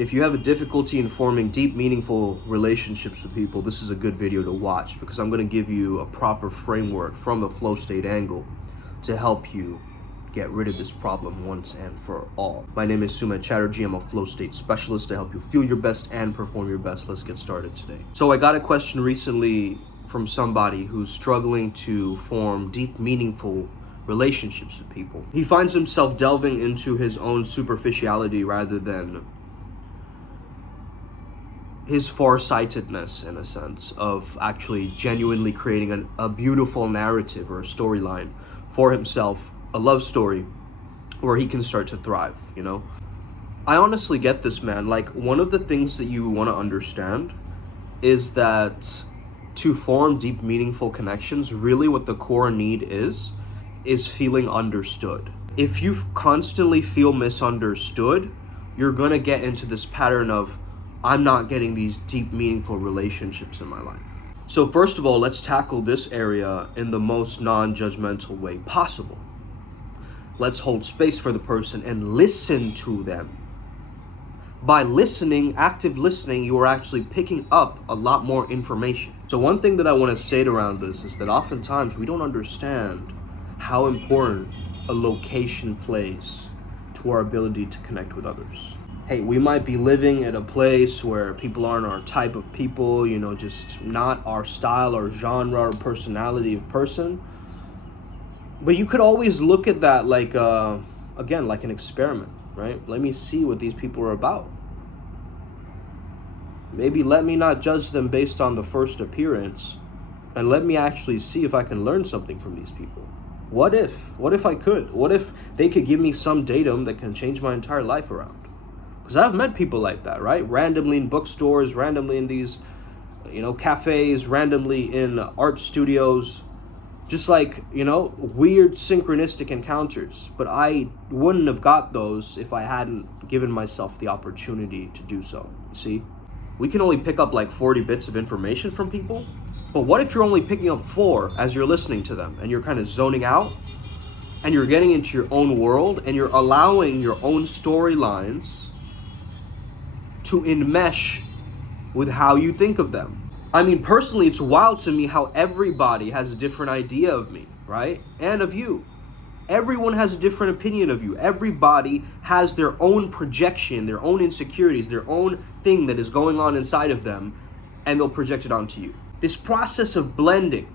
If you have a difficulty in forming deep, meaningful relationships with people, this is a good video to watch, because I'm going to give you a proper framework from the flow state angle to help you get rid of this problem once and for all. My name is Sumit Chatterjee. I'm a flow state specialist to help you feel your best and perform your best. Let's get started today. So I got a question recently from somebody who's struggling to form deep, meaningful relationships with people. He finds himself delving into his own superficiality rather than his farsightedness, in a sense, of actually genuinely creating a beautiful narrative or a storyline for himself, a love story where he can start to thrive, you know? I honestly get this, man. Like, one of the things that you want to understand is that to form deep, meaningful connections, really what the core need is feeling understood. If you constantly feel misunderstood, you're gonna get into this pattern of, I'm not getting these deep, meaningful relationships in my life. So first of all, let's tackle this area in the most non-judgmental way possible. Let's hold space for the person and listen to them. By listening, active listening, you are actually picking up a lot more information. So one thing that I want to state around this is that oftentimes we don't understand how important a location plays to our ability to connect with others. Hey, we might be living at a place where people aren't our type of people, you know, just not our style or genre or personality of person. But you could always look at that like, again, like an experiment, right? Let me see what these people are about. Maybe let me not judge them based on the first appearance, and let me actually see if I can learn something from these people. What if I could? What if they could give me some datum that can change my entire life around? Because I've met people like that, right? Randomly in bookstores, randomly in these, cafes, randomly in art studios, just like, weird synchronistic encounters. But I wouldn't have got those if I hadn't given myself the opportunity to do so. You see, we can only pick up like 40 bits of information from people. But what if you're only picking up 4 as you're listening to them, and you're kind of zoning out, and you're getting into your own world, and you're allowing your own storylines to enmesh with how you think of them? I mean, personally, it's wild to me how everybody has a different idea of me, right? And of you. Everyone has a different opinion of you. Everybody has their own projection, their own insecurities, their own thing that is going on inside of them, and they'll project it onto you. This process of blending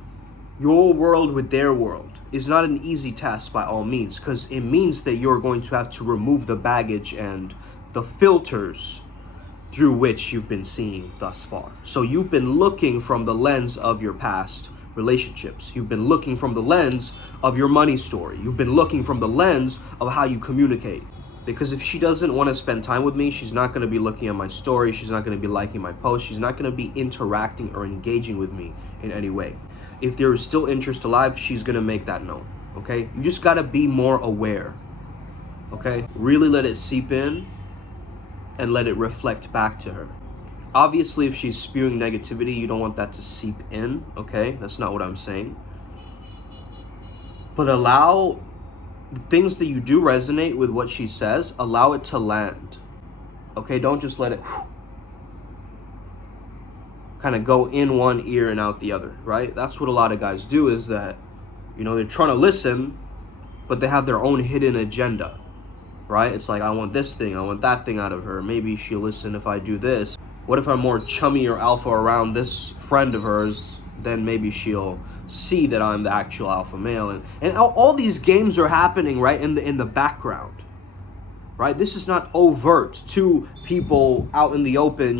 your world with their world is not an easy task by all means, because it means that you're going to have to remove the baggage and the filters through which you've been seeing thus far. So you've been looking from the lens of your past relationships. You've been looking from the lens of your money story. You've been looking from the lens of how you communicate. Because if she doesn't want to spend time with me, she's not going to be looking at my story. She's not going to be liking my posts. She's not going to be interacting or engaging with me in any way. If there is still interest alive, she's going to make that known. Okay? You just got to be more aware. Okay? Really let it seep in and let it reflect back to her. Obviously, if she's spewing negativity, you don't want that to seep in. Okay? That's not what I'm saying. But allow things that you do resonate with what she says, allow it to land. Okay, don't just let it kind of go in one ear and out the other, right? That's what a lot of guys do, is that, they're trying to listen, but they have their own hidden agenda, right? It's like, I want this thing, I want that thing out of her. Maybe she'll listen if I do this. What if I'm more chummy or alpha around this friend of hers? Then maybe she'll see that I'm the actual alpha male, and all these games are happening right in the background, right? This is not overt. Two people out in the open,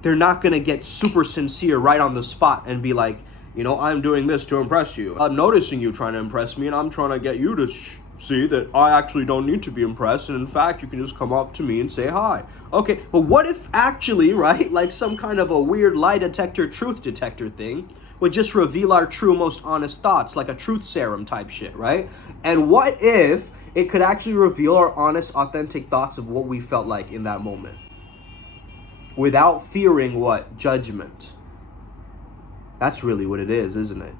they're not gonna get super sincere right on the spot and be like, I'm doing this to impress you. I'm noticing you trying to impress me, and I'm trying to get you to see that I actually don't need to be impressed, and in fact, you can just come up to me and say hi. Okay, but what if actually, right, like some kind of a weird lie detector, truth detector thing would just reveal our true, most honest thoughts, like a truth serum type shit, right? And what if it could actually reveal our honest, authentic thoughts of what we felt like in that moment, without fearing what? Judgment. That's really what it is, isn't it?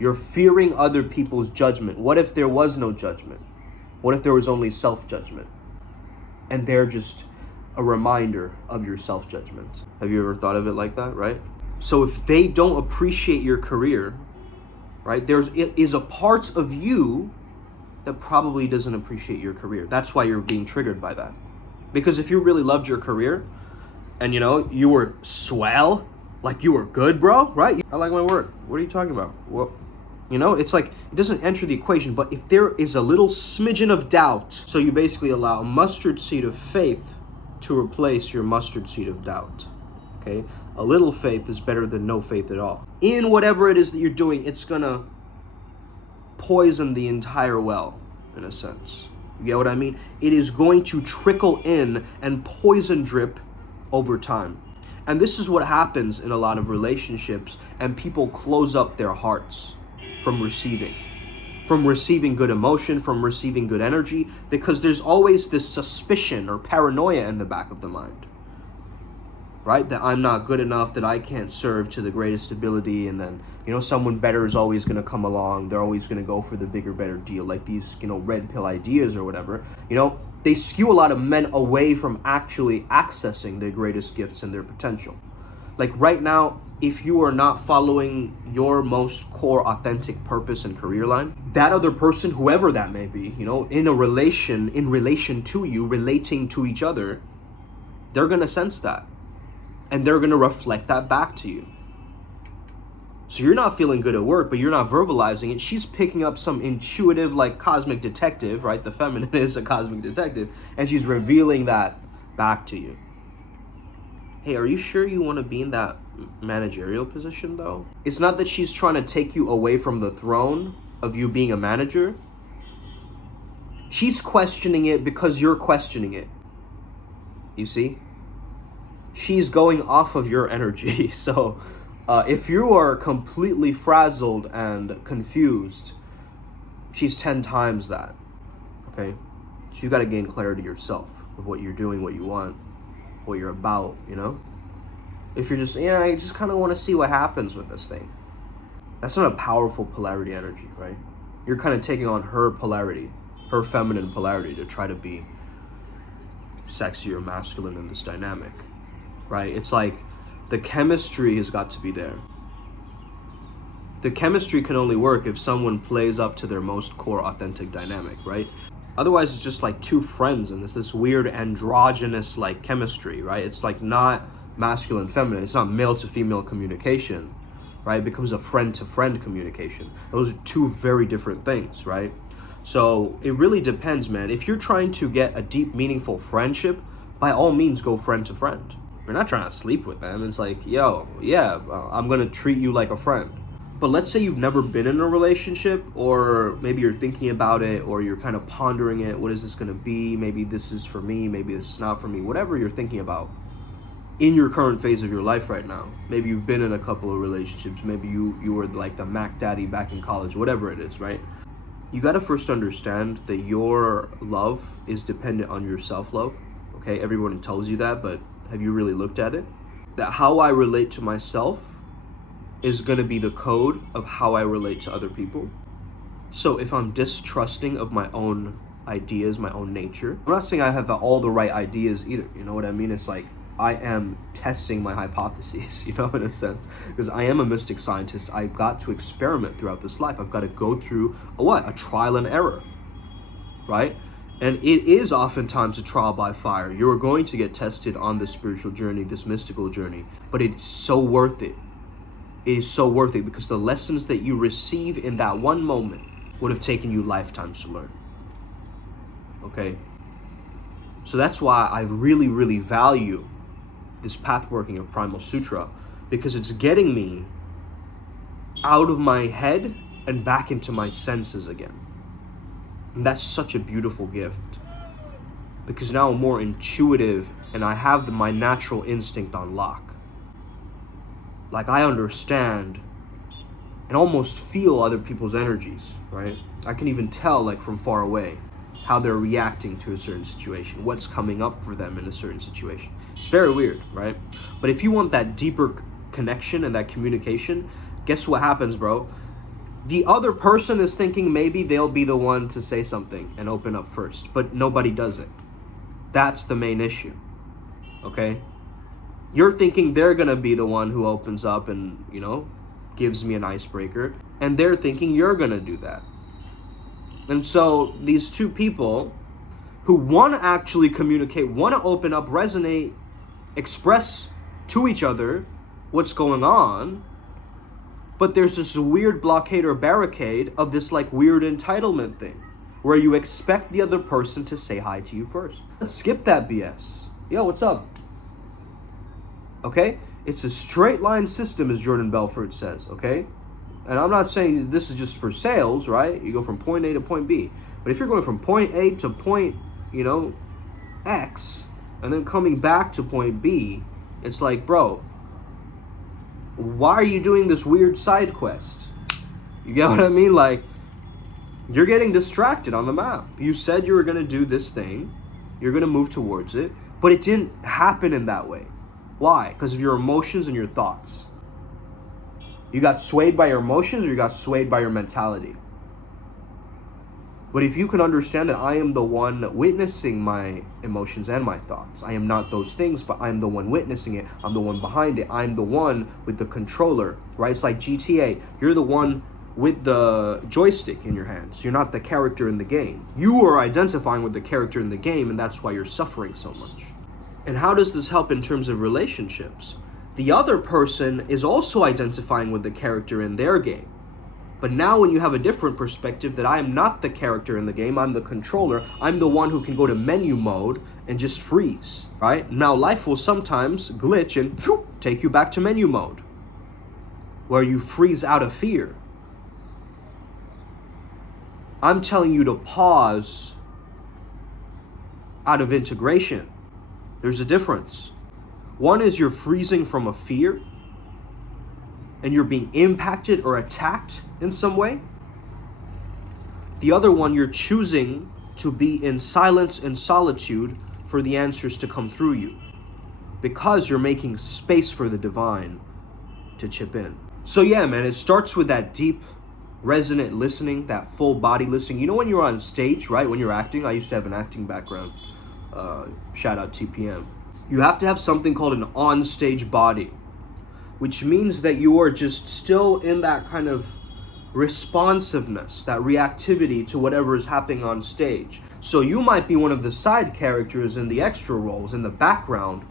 You're fearing other people's judgment. What if there was no judgment? What if there was only self-judgment? And they're just a reminder of your self-judgment. Have you ever thought of it like that, right? So if they don't appreciate your career, right, it is a part of you that probably doesn't appreciate your career. That's why you're being triggered by that. Because if you really loved your career and, you were swell, like you were good, bro, right? I like my word. What are you talking about? Well, it's like it doesn't enter the equation. But if there is a little smidgen of doubt, so you basically allow a mustard seed of faith to replace your mustard seed of doubt, okay? A little faith is better than no faith at all. In whatever it is that you're doing, it's gonna poison the entire well, in a sense. You get what I mean? It is going to trickle in and poison drip over time. And this is what happens in a lot of relationships, and people close up their hearts from receiving good emotion, from receiving good energy, because there's always this suspicion or paranoia in the back of the mind, right? That I'm not good enough, that I can't serve to the greatest ability, and then, someone better is always going to come along. They're always going to go for the bigger, better deal, like these, red pill ideas or whatever. They skew a lot of men away from actually accessing their greatest gifts and their potential. Like right now, if you are not following your most core authentic purpose and career line, that other person, whoever that may be, in relation to you, relating to each other, they're going to sense that. And they're going to reflect that back to you. So you're not feeling good at work, but you're not verbalizing it. She's picking up some intuitive, like cosmic detective, right? The feminine is a cosmic detective, and she's revealing that back to you. Hey, are you sure you want to be in that managerial position, though? It's not that she's trying to take you away from the throne of you being a manager. She's questioning it because you're questioning it. You see? She's going off of your energy. So if you are completely frazzled and confused, she's 10 times that. Okay? So you got to gain clarity yourself of what you're doing, what you want, what you're about, If you're just, I just kind of want to see what happens with this thing. That's not a powerful polarity energy, right? You're kind of taking on her polarity, her feminine polarity, to try to be sexy or masculine in this dynamic, right? It's like the chemistry has got to be there. The chemistry can only work if someone plays up to their most core authentic dynamic, right? Otherwise, it's just like two friends and this weird androgynous like chemistry, right? It's like not masculine, feminine. It's not male to female communication, right? It becomes a friend to friend communication. Those are two very different things, right? So it really depends, man. If you're trying to get a deep, meaningful friendship, by all means, go friend to friend. You're not trying to sleep with them. It's like, I'm going to treat you like a friend. But let's say you've never been in a relationship, or maybe you're thinking about it, or you're kind of pondering it. What is this going to be? Maybe this is for me. Maybe this is not for me. Whatever you're thinking about in your current phase of your life right now. Maybe you've been in a couple of relationships. Maybe you were like the Mac Daddy back in college, whatever it is, right? You got to first understand that your love is dependent on your self-love. Okay, everyone tells you that, but have you really looked at it? That how I relate to myself is going to be the code of how I relate to other people. So if I'm distrusting of my own ideas, my own nature, I'm not saying I have all the right ideas either. You know what I mean? It's like I am testing my hypotheses, in a sense, because I am a mystic scientist. I've got to experiment throughout this life. I've got to go through a trial and error, right? And it is oftentimes a trial by fire. You're going to get tested on this spiritual journey, this mystical journey, but it's so worth it. It is so worth it, because the lessons that you receive in that one moment would have taken you lifetimes to learn. Okay? So that's why I really, really value this path working of Primal Sutra, because it's getting me out of my head and back into my senses again. And that's such a beautiful gift, because now I'm more intuitive and I have my natural instinct on lock. Like I understand and almost feel other people's energies, right? I can even tell, like from far away, how they're reacting to a certain situation, what's coming up for them in a certain situation. It's very weird, right? But if you want that deeper connection and that communication, guess what happens, bro? The other person is thinking maybe they'll be the one to say something and open up first, but nobody does it. That's the main issue. okay? You're thinking they're gonna be the one who opens up and, you know, gives me an icebreaker, and they're thinking you're gonna do that. And so these two people who want to actually communicate, want to open up, resonate, express to each other what's going on, but there's this weird blockade or barricade of this like weird entitlement thing where you expect the other person to say hi to you first. Let's skip that BS. Yo, what's up? Okay? It's a straight line system, as Jordan Belfort says, okay? And I'm not saying this is just for sales, right? You go from point A to point B. But if you're going from point A to point, you know, X, and then coming back to point B, it's like, bro, why are you doing this weird side quest? You get what I mean? Like, you're getting distracted on the map. You said you were going to do this thing. You're going to move towards it. But it didn't happen in that way. Why? Because of your emotions and your thoughts. You got swayed by your emotions or you got swayed by your mentality. But if you can understand that I am the one witnessing my emotions and my thoughts, I am not those things, but I'm the one witnessing it. I'm the one behind it. I'm the one with the controller, right? It's like GTA. You're the one with the joystick in your hands. You're not the character in the game. You are identifying with the character in the game, and that's why you're suffering so much. And how does this help in terms of relationships? The other person is also identifying with the character in their game. But now when you have a different perspective that I am not the character in the game, I'm the controller, I'm the one who can go to menu mode and just freeze, right? Now life will sometimes glitch and take you back to menu mode, where you freeze out of fear. I'm telling you to pause out of integration. There's a difference. One is you're freezing from a fear and you're being impacted or attacked in some way. The other one, you're choosing to be in silence and solitude for the answers to come through you, because you're making space for the divine to chip in. So yeah, man, it starts with that deep, resonant listening, that full body listening. You know when you're on stage, right? When you're acting, I used to have an acting background. Shout out TPM. You have to have something called an on-stage body, which means that you are just still in that kind of responsiveness, that reactivity to whatever is happening on stage. So you might be one of the side characters in the extra roles, in the background,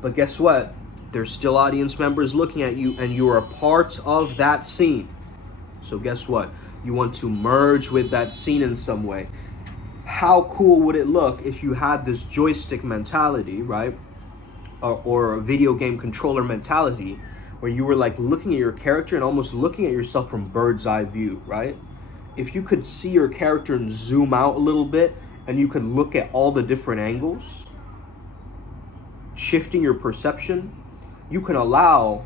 but guess what? There's still audience members looking at you and you are a part of that scene. So guess what? You want to merge with that scene in some way. How cool would it look if you had this joystick mentality, right? Or a video game controller mentality, where you were like looking at your character and almost looking at yourself from bird's eye view, right? If you could see your character and zoom out a little bit and you could look at all the different angles, shifting your perception, you can allow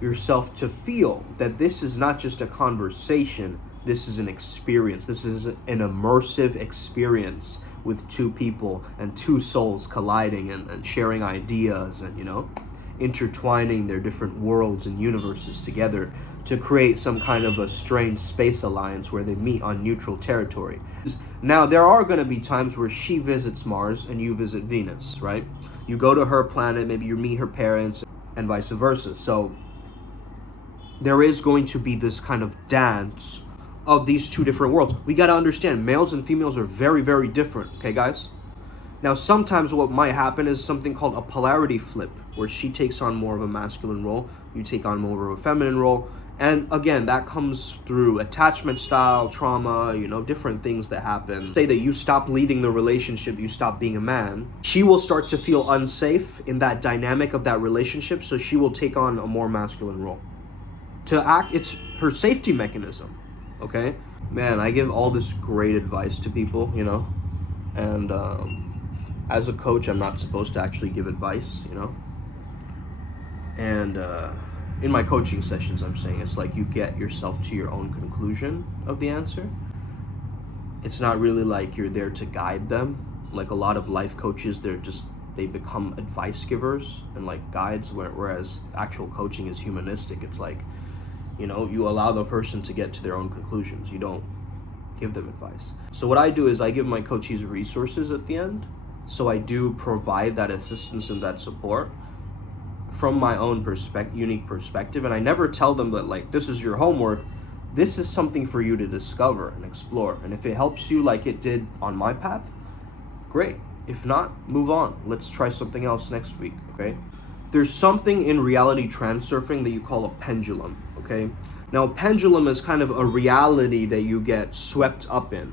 yourself to feel that this is not just a conversation, this is an experience. This is an immersive experience with two people and two souls colliding and sharing ideas and, you know, intertwining their different worlds and universes together to create some kind of a strange space alliance where they meet on neutral territory. Now, there are going to be times where she visits Mars and you visit Venus, right? You go to her planet, maybe you meet her parents and vice versa. So there is going to be this kind of dance of these two different worlds. We got to understand, males and females are very, very different, okay, guys? Now, sometimes what might happen is something called a polarity flip, where she takes on more of a masculine role, you take on more of a feminine role. And again, that comes through attachment style, trauma, you know, different things that happen. Say that you stop leading the relationship, you stop being a man. She will start to feel unsafe in that dynamic of that relationship, so she will take on a more masculine role. To act, it's her safety mechanism, okay? Man, I give all this great advice to people, you know? And as a coach, I'm not supposed to actually give advice, you know? And in my coaching sessions, I'm saying it's like you get yourself to your own conclusion of the answer. It's not really like you're there to guide them. Like a lot of life coaches, they become advice givers and like guides, whereas actual coaching is humanistic. It's like, you know, you allow the person to get to their own conclusions. You don't give them advice. So what I do is I give my coachees resources at the end, So I do provide that assistance and that support from my own unique perspective. And I never tell them that, like, this is your homework. This is something for you to discover and explore. And if it helps you like it did on my path, great. If not, move on. Let's try something else next week, okay? There's something in reality transurfing that you call a pendulum, okay? Now, a pendulum is kind of a reality that you get swept up in.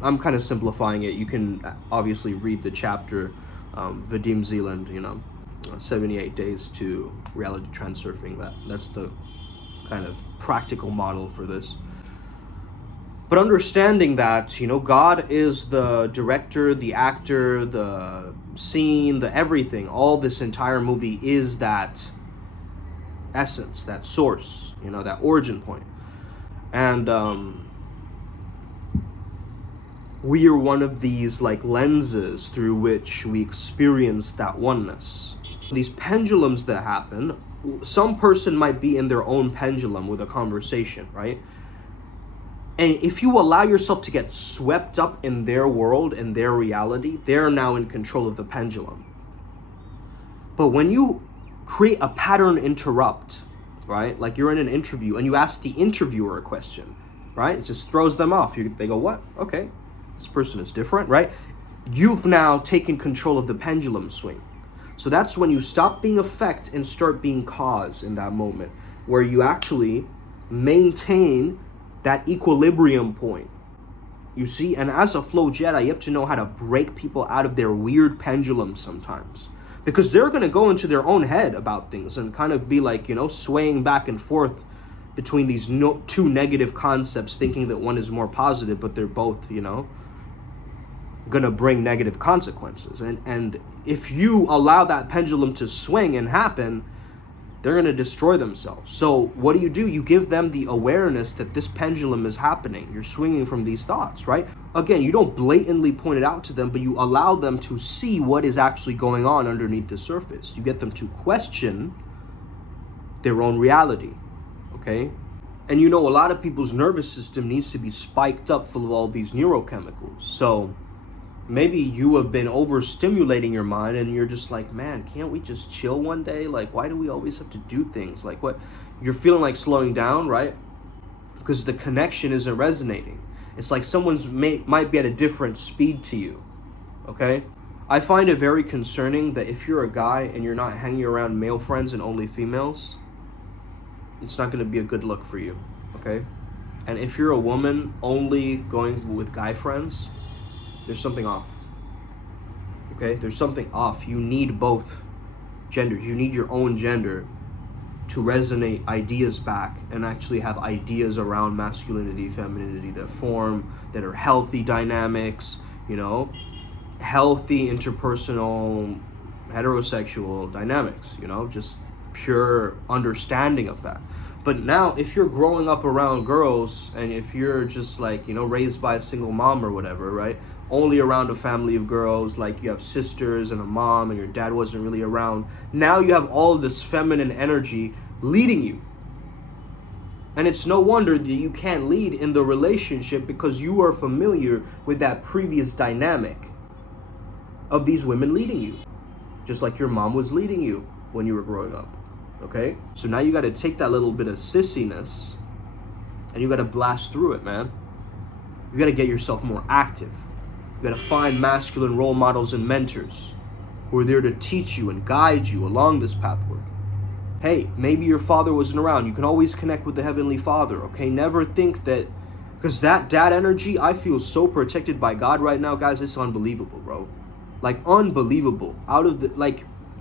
I'm kind of simplifying it. You can obviously read the chapter, Vadim Zealand, 78 Days to Reality Transurfing. That's the kind of practical model for this. But understanding that, God is the director, the actor, the scene, the everything, all this entire movie is that essence, that source, that origin point. And we are one of these like lenses through which we experience that oneness. These pendulums that happen, some person might be in their own pendulum with a conversation, right? And if you allow yourself to get swept up in their world and their reality, they're now in control of the pendulum. But when you create a pattern interrupt, right? Like you're in an interview and you ask the interviewer a question, right? It just throws them off. They go, what? Okay, this person is different, right? You've now taken control of the pendulum swing. So that's when you stop being effect and start being cause in that moment, where you actually maintain that equilibrium point. You see, and as a flow Jedi, you have to know how to break people out of their weird pendulums sometimes. Because they're going to go into their own head about things and kind of be like, swaying back and forth between these two negative concepts, thinking that one is more positive, but they're both, going to bring negative consequences. And if you allow that pendulum to swing and happen, they're going to destroy themselves. So what do? You give them the awareness that this pendulum is happening. You're swinging from these thoughts, right? Again, you don't blatantly point it out to them, but you allow them to see what is actually going on underneath the surface. You get them to question their own reality, okay? And a lot of people's nervous system needs to be spiked up full of all these neurochemicals. So maybe you have been overstimulating your mind and you're just like, man, can't we just chill one day? Like, why do we always have to do things? Like, what? You're feeling like slowing down, right? Because the connection isn't resonating. It's like someone's might be at a different speed to you, okay? I find it very concerning that if you're a guy and you're not hanging around male friends and only females, it's not going to be a good look for you, okay? And if you're a woman only going with guy friends, there's something off, okay? There's something off. You need both genders. You need your own gender to resonate ideas back and actually have ideas around masculinity, femininity that are healthy dynamics, healthy interpersonal heterosexual dynamics, just pure understanding of that. But now if you're growing up around girls and if you're just like, raised by a single mom or whatever, right? Only around a family of girls, like you have sisters and a mom and your dad wasn't really around. Now you have all of this feminine energy leading you. And it's no wonder that you can't lead in the relationship because you are familiar with that previous dynamic of these women leading you. Just like your mom was leading you when you were growing up, okay? So now you got to take that little bit of sissiness and you got to blast through it, man. You got to get yourself more active. You got to find masculine role models and mentors who are there to teach you and guide you along this pathway. Hey, maybe your father wasn't around. You can always connect with the Heavenly Father, okay? Never think that, because that dad energy, I feel so protected by God right now, guys. It's unbelievable, bro. Like, unbelievable.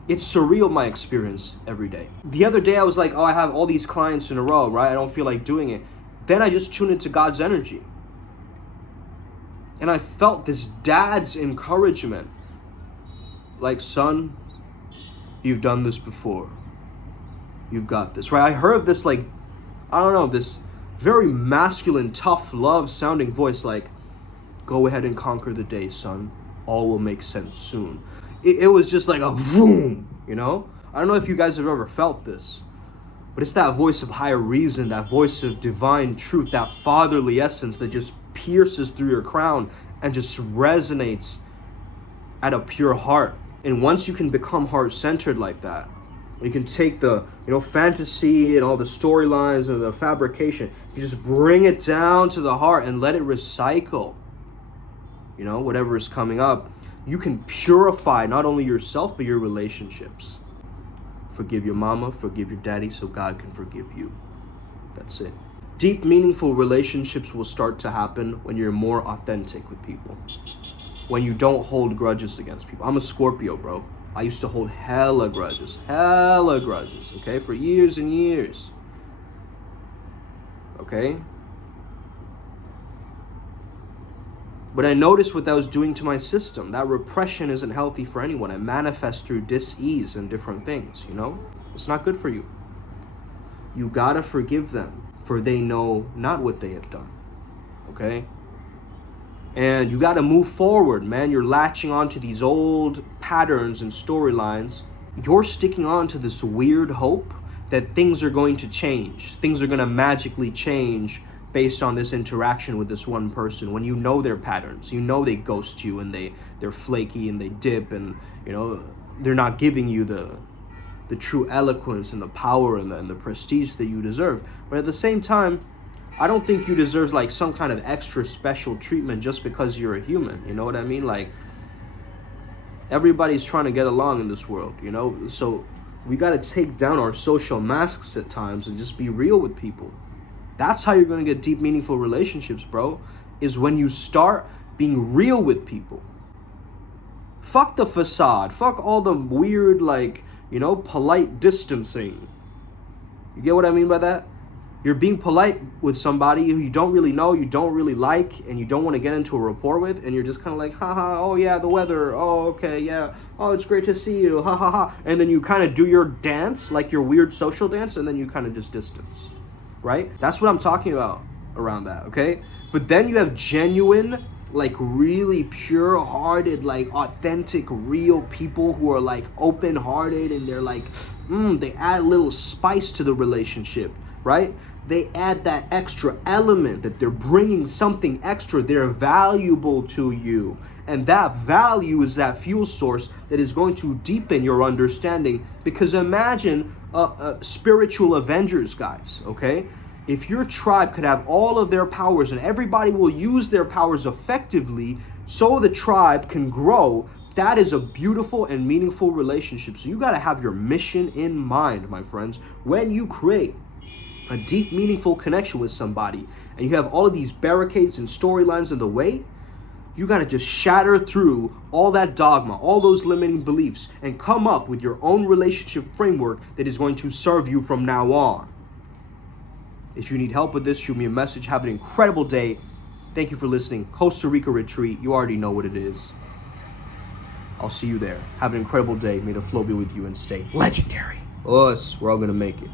It's surreal, my experience every day. The other day, I was like, I have all these clients in a row, right? I don't feel like doing it. Then I just tuned into God's energy. And I felt this dad's encouragement. Like, son, you've done this before. You've got this, right? I heard this, this very masculine, tough love sounding voice, like, go ahead and conquer the day, son. All will make sense soon. It was just like a boom, I don't know if you guys have ever felt this, but it's that voice of higher reason, that voice of divine truth, that fatherly essence that just pierces through your crown and just resonates at a pure heart. And once you can become heart-centered like that, you can take the, fantasy and all the storylines and the fabrication, you just bring it down to the heart and let it recycle, whatever is coming up. You can purify not only yourself, but your relationships. Forgive your mama, forgive your daddy, so God can forgive you. That's it. Deep, meaningful relationships will start to happen when you're more authentic with people. When you don't hold grudges against people. I'm a Scorpio, bro. I used to hold hella grudges, okay, for years and years, okay? But I noticed what that was doing to my system. That repression isn't healthy for anyone. It manifests through dis-ease and different things, It's not good for you. You gotta forgive them, for they know not what they have done, okay? And you got to move forward, man. You're latching on to these old patterns and storylines. You're sticking on to this weird hope that things are going to change. Things are going to magically change based on this interaction with this one person. When you know their patterns, they ghost you and they're flaky and they dip and, they're not giving you the true eloquence and the power and the prestige that you deserve. But at the same time, I don't think you deserve like some kind of extra special treatment just because you're a human. You know what I mean? Like, everybody's trying to get along in this world, So we got to take down our social masks at times and just be real with people. That's how you're going to get deep, meaningful relationships, bro, is when you start being real with people. Fuck the facade. Fuck all the weird, polite distancing. You get what I mean by that? You're being polite with somebody who you don't really know, you don't really like, and you don't want to get into a rapport with, and you're just kind of like, haha, oh yeah, the weather, oh okay, yeah, oh it's great to see you, ha ha ha, and then you kind of do your dance, like your weird social dance, and then you kind of just distance, right? That's what I'm talking about around that, okay? But then you have genuine, really pure-hearted, authentic, real people who are open-hearted, and they're they add a little spice to the relationship, right? They add that extra element, that they're bringing something extra. They're valuable to you. And that value is that fuel source that is going to deepen your understanding. Because imagine spiritual Avengers, guys, okay? If your tribe could have all of their powers and everybody will use their powers effectively so the tribe can grow, that is a beautiful and meaningful relationship. So you got to have your mission in mind, my friends. When you create a deep, meaningful connection with somebody, and you have all of these barricades and storylines in the way, you got to just shatter through all that dogma, all those limiting beliefs, and come up with your own relationship framework that is going to serve you from now on. If you need help with this, shoot me a message. Have an incredible day. Thank you for listening. Costa Rica Retreat, you already know what it is. I'll see you there. Have an incredible day. May the flow be with you and stay legendary. Us, we're all going to make it.